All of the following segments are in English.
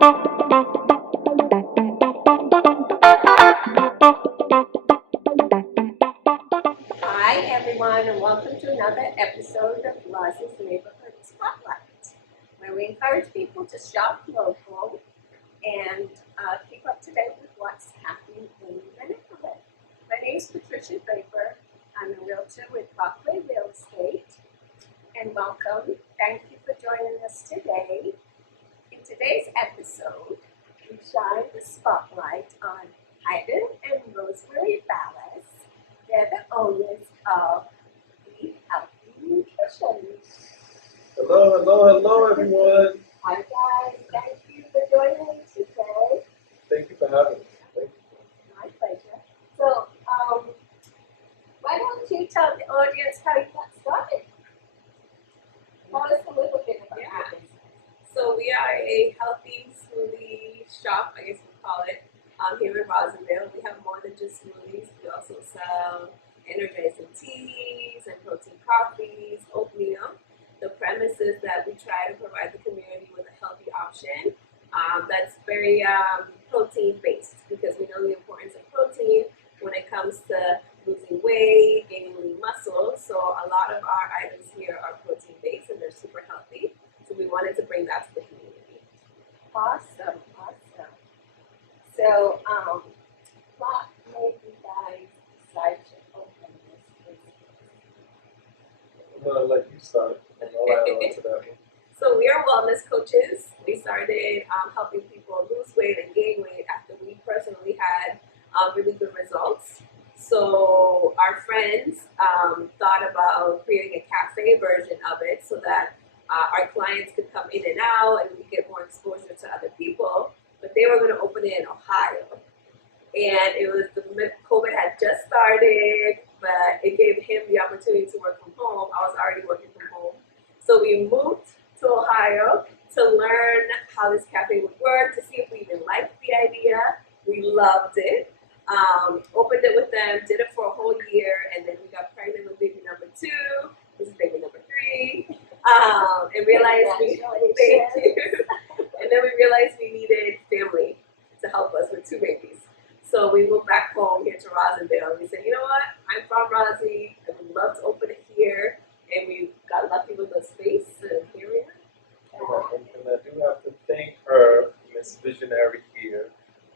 Hi, everyone, and welcome to another episode of Roslindale's Neighborhood Spotlight, where we encourage people to shop local and keep up to date with what's happening in the neighborhood. My name is Patricia Draper. I'm a realtor with Rockaway Real Estate, and welcome. Thank you for joining us today. In today's episode, we shine the spotlight on Hayden and Rosemary Ballas. They're the owners of the Healthy Nutrition. Hello, everyone. Hi guys, thank you for joining me today. Thank you for having me. Thank you. My pleasure. So, why don't you tell the audience how you got started? Tell us a little bit about your business. So we are a healthy smoothie shop, I guess we call it, here in Roslindale. We have more than just smoothies. We also sell energizing teas and protein coffees, oatmeal. The premise is that we try to provide the community with a healthy option that's very protein based, because we know the importance of protein when it comes to losing weight, gaining lean muscle. So a lot of our items here are protein based and they're super healthy. So we wanted to bring that to the community. Awesome. So, what made you guys decide to open this business? I'm gonna let you start, and I'll add on to that one. So we are wellness coaches. We started helping people lose weight and gain weight after we personally had really good results. So our friends thought about creating a cafe version of it so that our clients could come in and out and we could get more exposure to other people. But they were going to open it in Ohio. And it was COVID had just started, but it gave him the opportunity to work from home. I was already working from home. So we moved to Ohio to learn how this cafe would work, to see if we even liked the idea. We loved it. Opened it with them, did it for a whole year, and then we got pregnant with baby number 2. This is baby number 3. And realized thank you. And then we realized we needed family to help us with 2 babies. So we moved back home here to Roslindale. We said, you know what? I'm from Rossi. I would love to open it here. And we got lucky with the space, and here we are. And I do have to thank her, Miss Visionary here,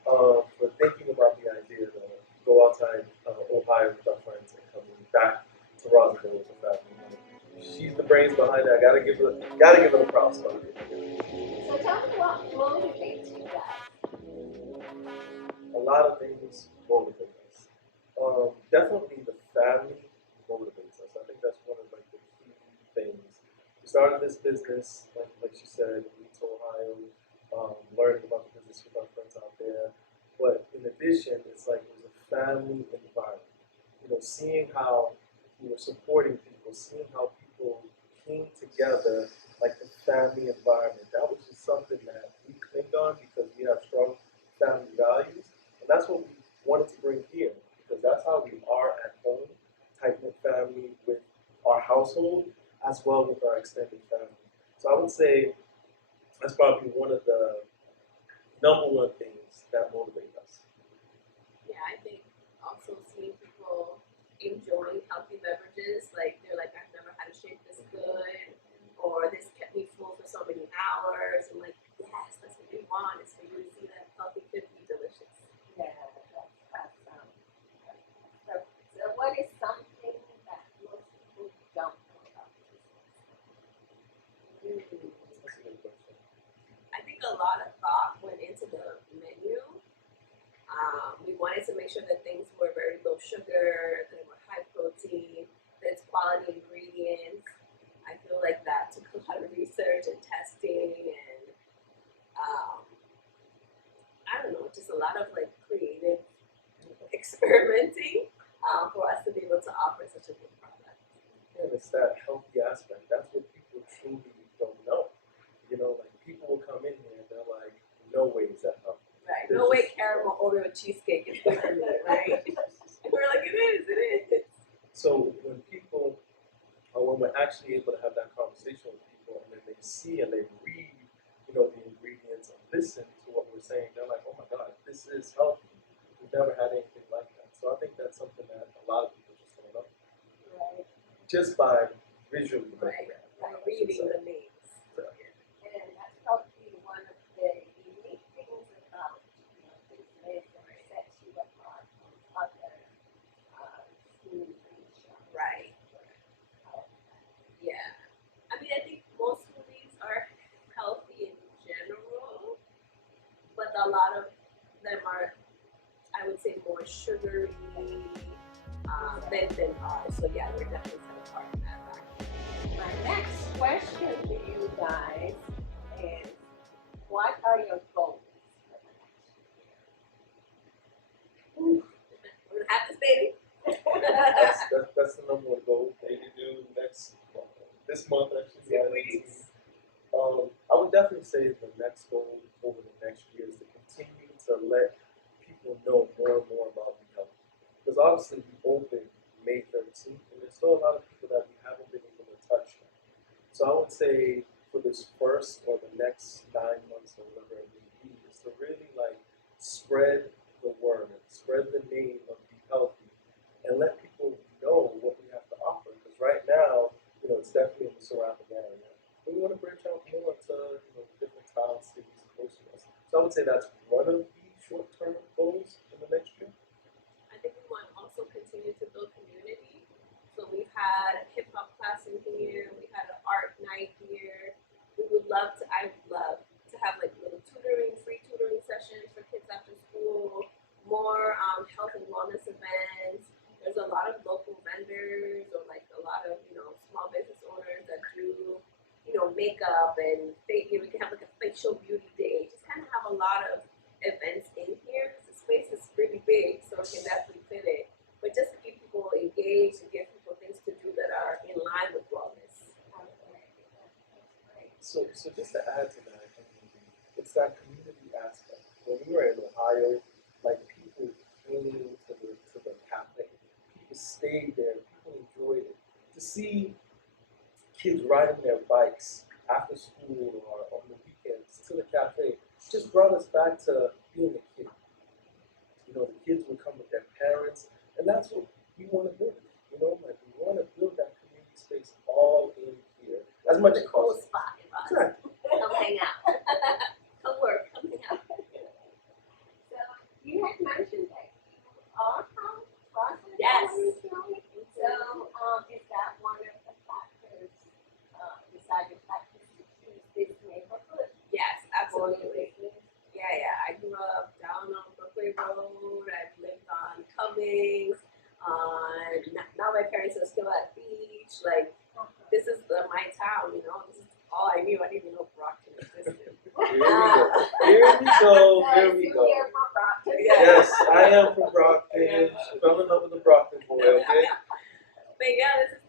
for thinking about the idea to go outside Ohio with our friends and coming back to Roslindale with her family. She's the brains behind it. I gotta give her the props for it. So tell me what motivates you guys. A lot of things motivate us. Definitely the family motivates us. I think that's one of like the key things. We started this business, like she said, in Ohio, learning about the business with our friends out there. But in addition, it's like it was a family environment. Seeing how we were supporting people, seeing how people came together, like the family environment. That was just something that we clinged on because we have strong family values. And that's what we wanted to bring here, because that's how we are at home, tight-knit family with our household, as well with our extended family. So I would say that's probably one of the number one things that motivate us. Yeah, I think also seeing people enjoying healthy beverages, like they're like, I've never had a shake this good, or this kept me full for so many hours. I'm like, yes, that's what we want, is for you to see that healthy could be delicious. Yeah, that's awesome. So what is something that most people don't know about this business? That's a good question. I think a lot of thought went into the menu. We wanted to make sure that things were very low sugar, that they were high protein, that it's quality ingredients. I feel like that took a lot of research and testing and I don't know, just a lot of like creative experimenting for us to be able to offer such a good product. And it's that healthy aspect. That's what people truly don't know. Like people will come in here and they're like, no way is that healthy. Right. No way caramel Oreo cheesecake is good for me, right? And we're like, it is. So when people, or when we're actually able to have that conversation with people, and then they see and they read, the ingredients and listen to this healthy. We've never had anything like that. So I think that's something that a lot of people just don't know. Right. Just by visually looking Right. at it. By reading the names. Yeah. And that's probably one of the unique things about this flavor sets you apart from other smoothie shops. Right. Yeah. I mean, I think most smoothies are healthy in general, but a lot of them are, I would say, more sugary than ours. So yeah, we're definitely set apart in that fact. My next question to you guys is, what are your goals for the next year? We're gonna have this baby. That's the number one goal. Maybe do this month actually. 2 weeks. I would definitely say the next goal over the next year is to continue to let people know more and more about the health. Because obviously we opened May 13th, and there's still a lot of people that we haven't been able to touch. So I would say for this first or the next 9 months or whatever it may be, is to really like spread the word, spread the name of Be Healthy, and let people know what we have to offer. Because right now, it's definitely in the surrounding area. But we want to branch out more to different towns, cities close to us. So I would say that's one of the short-term goals in the next year. I think we want to also continue to build community. So we've had a hip hop class in here, we had an art night here. I would love to have like little free tutoring sessions for kids after school, more health and wellness events. There's a lot of local vendors or like a lot of, small business owners that do, makeup and we can have like a facial beauty day. Just kind of have a lot of events in here. The space is really big, so it can definitely fit it. But just to keep people engaged and give people things to do that are in line with wellness. So just to add to that, it's that community aspect. When we were in Ohio, like people came to the cafe, people stayed there, people enjoyed it. To see kids riding their bikes after school or on the weekends to the cafe just brought us back to being a kid. The kids would come with their parents, and that's what we want to build. Like we want to build that community space all in here. As much as Cool possible. spot in us. Exactly. Come hang out. Come work. Come hang out. So you had mentioned that you are from Roslindale Yes. originally. So is that one of the factors, deciding factors to choose this neighborhood Yes, for your absolutely. business? Yeah. I grew up down on Brooklyn Road. I've lived on Cummings. Now my parents are still at Beach. Like, this is my town, This is all I knew. I didn't even know Brockton existed. Here we go. You're from Brockton. Yeah. Yes, I am from Brockton. Fell in love with the Brockton boy, okay? But yeah, this is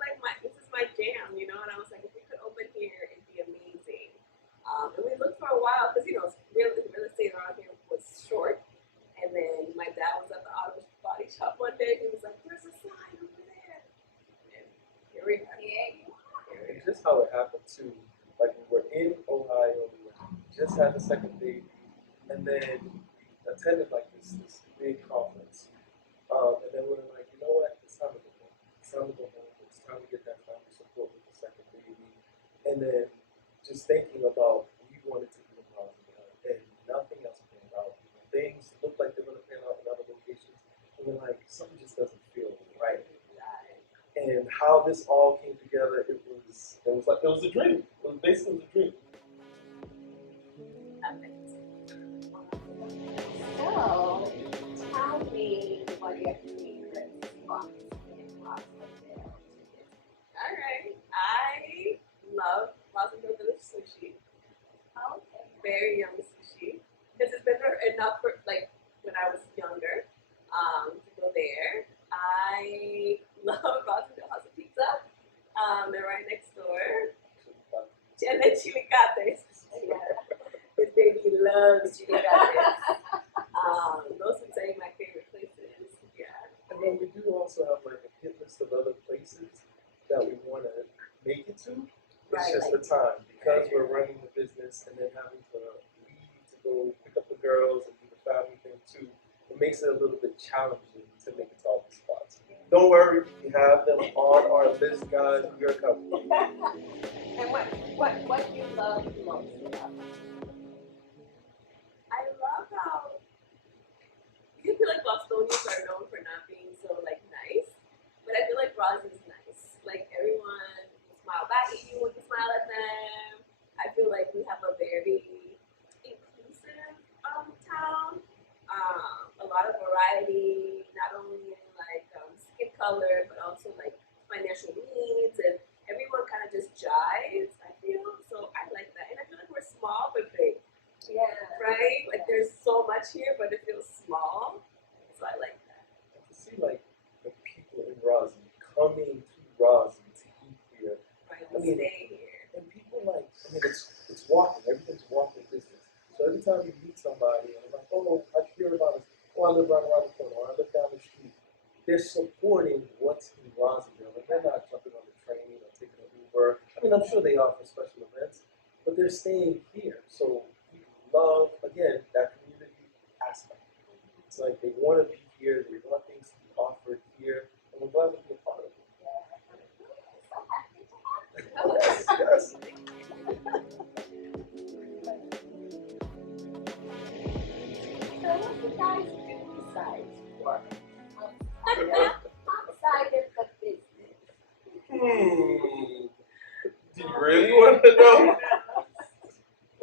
my jam, And I was like, if we could open here, it'd be amazing. And we looked for a while because real estate around here was short. And then my dad was at the auto body shop one day. He was like, "There's a sign over there." And here we are. And just how it happened too. Like we were in Ohio, we just had the second baby, and then we attended like this big conference. And then we were like, you know what? It's time to go home. It's time to go home. It's time to get that family support with the second baby. And then just thinking about we wanted to be involved in that, and nothing else panned out. Things looked like they were going to pan out in other locations. And we're like, something just doesn't feel right. And how this all came together, it was a dream. It was basically a dream. So tell me what your favorite spots in Roslindale is. All right. I love Roslindale Village Sushi. Okay. Very young sushi. Because it's been there enough for when I was younger to go there. I love Roslindale House of Pizza. They're right next door. And then Chilicates. His baby loves Chilicates. Those would say my favorite places. Yeah. And then we do also have like a hit list of other places that we want to make it to. It's just the time because we're running the business and then having to leave to go pick up the girls and do the family thing too. it makes it a little bit challenging to make it to all the spots. Don't worry, we have them on our list, guys. We are covered. And what do you love most about it? I love how you feel like Bostonians are known for not being so like nice, but I feel like Roz is nice. Like everyone will smile back at you when you smile at them. I feel like we have a very inclusive town. A lot of variety, not only in like skin color, but also like financial needs, and everyone kind of just jives. I feel so. I like that, and I feel like we're small but big. Yeah. Right? Like there's so much here, but it feels small. So I like that. To see like the people in Roslyn coming to Roslyn to eat here, Right? I We mean, stay here. and people like, I mean, it's walking. Everything's walking distance. So every time you meet somebody, and I'm like, oh, I hear about this. Oh, I live right around the corner. Or I live down the street. They're supporting what's in Roslindale, and they're not jumping on the train or taking an Uber. I mean, I'm sure they are for special events, but they're staying here. So we love, again, that community aspect. It's like they want to be here, they want things to be offered here, and we're glad to be a part of it. So happy to have you. Yes, yes. So what do you guys do besides work? Outside of the business. Do you really want to know?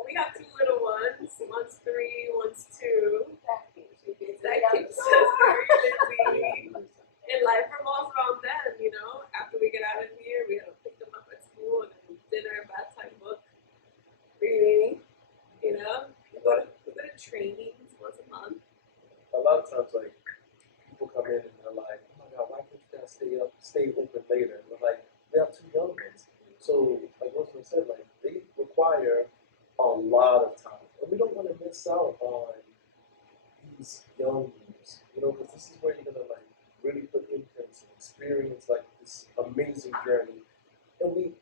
We have two little ones. One's 3, one's 2. That keeps you busy. That I'm keeps us sure. very busy. And life revolves around them, you know. After we get out of here, we have to pick them up at school and then dinner, bath time, book, reading. You know, we go to trainings once a month. A lot of times, like, people come in and they're like, oh my God, why can't you guys stay open later? And we're like, we have 2 young ones. So, like Rosemary said, like, they require a lot of time. And we don't want to miss out on these young years, you know, because this is where you're going to, like, really put imprints and experience, like, this amazing journey. And we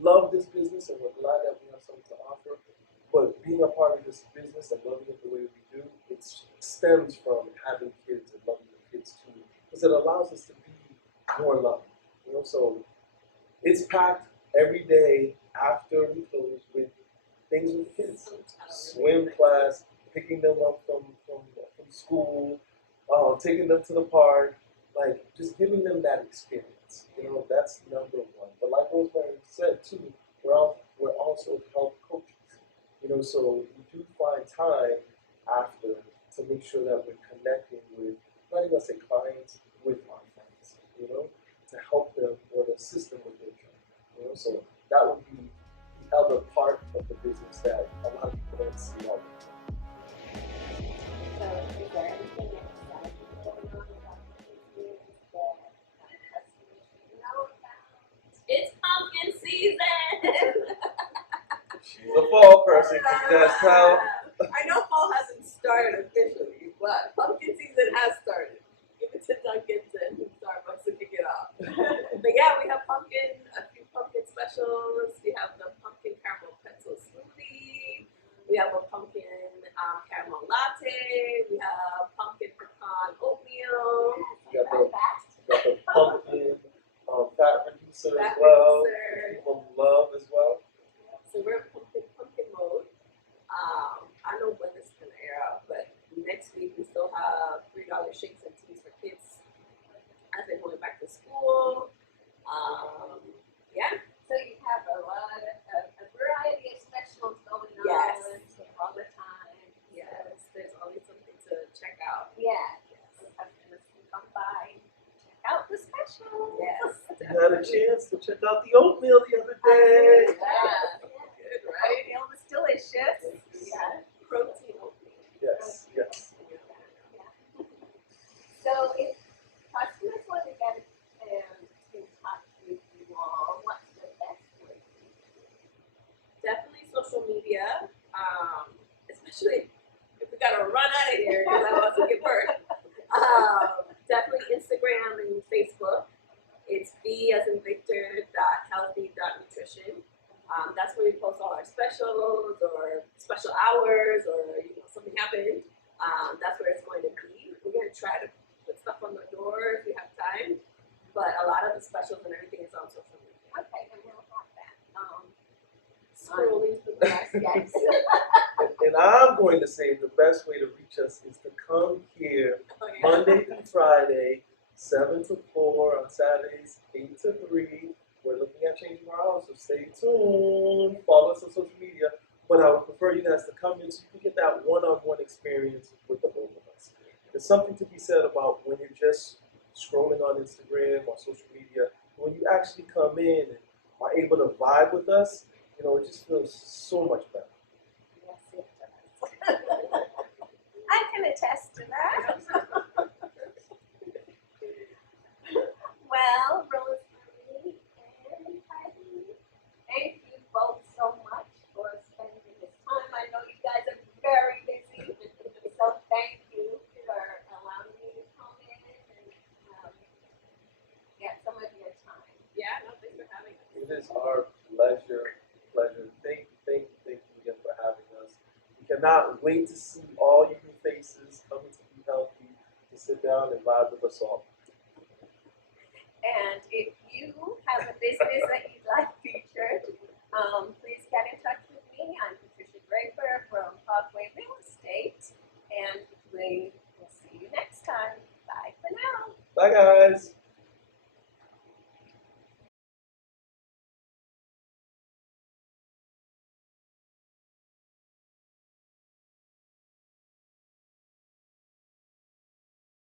love this business and we're glad that we have something to offer. But being a part of this business and loving it the way we do, it stems from having kids and loving the kids too. Because it allows us to be more loving. You know, so it's packed every day after we close with things with kids. Swim class, picking them up from school, taking them to the park, like just giving them that experience. You know, that's number one. But like Rosemary said too, we're also health coaches. You know, so we do find time after to make sure that we're connecting with, not even gonna say clients, with our friends, you know, to help them or to assist them with their journey. You know, so that would be the other part of the business that a lot of people don't see all the time. So is there anything exciting going on about the business that customers should know about? It's pumpkin season. She's a fall person, can you guys tell? I know fall hasn't started officially, but pumpkin season has started. Give it to Dunkin's and Starbucks to kick it off. But yeah, we have a few pumpkin specials. We have the pumpkin caramel pretzel smoothie. We have a pumpkin caramel latte. We have pumpkin pecan oatmeal. You got the That. pumpkin fat reducer as Fat well. reducer. People love as well. So we're in pumpkin mode. I don't know when this is gonna air out, but next week we still have $3 shakes and teas for kids as they're going back to school. Yeah. So you have a lot of a variety of specials going on Yes. all the time. Yes. There's always something to check out. Yeah. So customers can come by and check out the specials. Yes. You had a chance to check out the oatmeal the other day. Yeah. Good, right? Oatmeal was delicious. Yeah. Protein oatmeal. Yes, yes. So if customers want to get in touch with you all, what's the best way? Definitely social media, especially if we gotta run out of here because I want to get birth. Definitely Instagram and Facebook. It's B as in Victor .healthy.nutrition. That's where we post all our specials or special hours or something happened. That's where it's going to be. We're gonna try to put stuff on the door if we have time. But a lot of the specials and everything is on social media. Okay, and we'll have that. Scrolling through the Yes, yes. And I'm going to say the best way to reach us is to come here Oh, yeah. Monday through Friday, 7 to 4, on Saturdays, 8 to 3. We're looking at changing our hours, so stay tuned. Follow us on social media. But I would prefer you guys to come in so you can get that one-on-one experience with the both of us. There's something to be said about when you're just scrolling on Instagram or social media. When you actually come in and are able to vibe with us, you know, it just feels so much better. Yes, it does. I can attest to that. Well, Rosemary and Heidi, thank you both so much for spending this time. I know you guys are very busy, so thank you for allowing me to come in and get some of your time. Yeah, no, thanks for having us. It is our pleasure. Thank you again for having us. We cannot wait to see all you new faces coming to be healthy, to sit down and vibe with us all. And if you have a business that you'd like featured, please get in touch with me. I'm Patricia Draper from Parkway Real Estate, and we will see you next time. Bye for now. Bye, guys.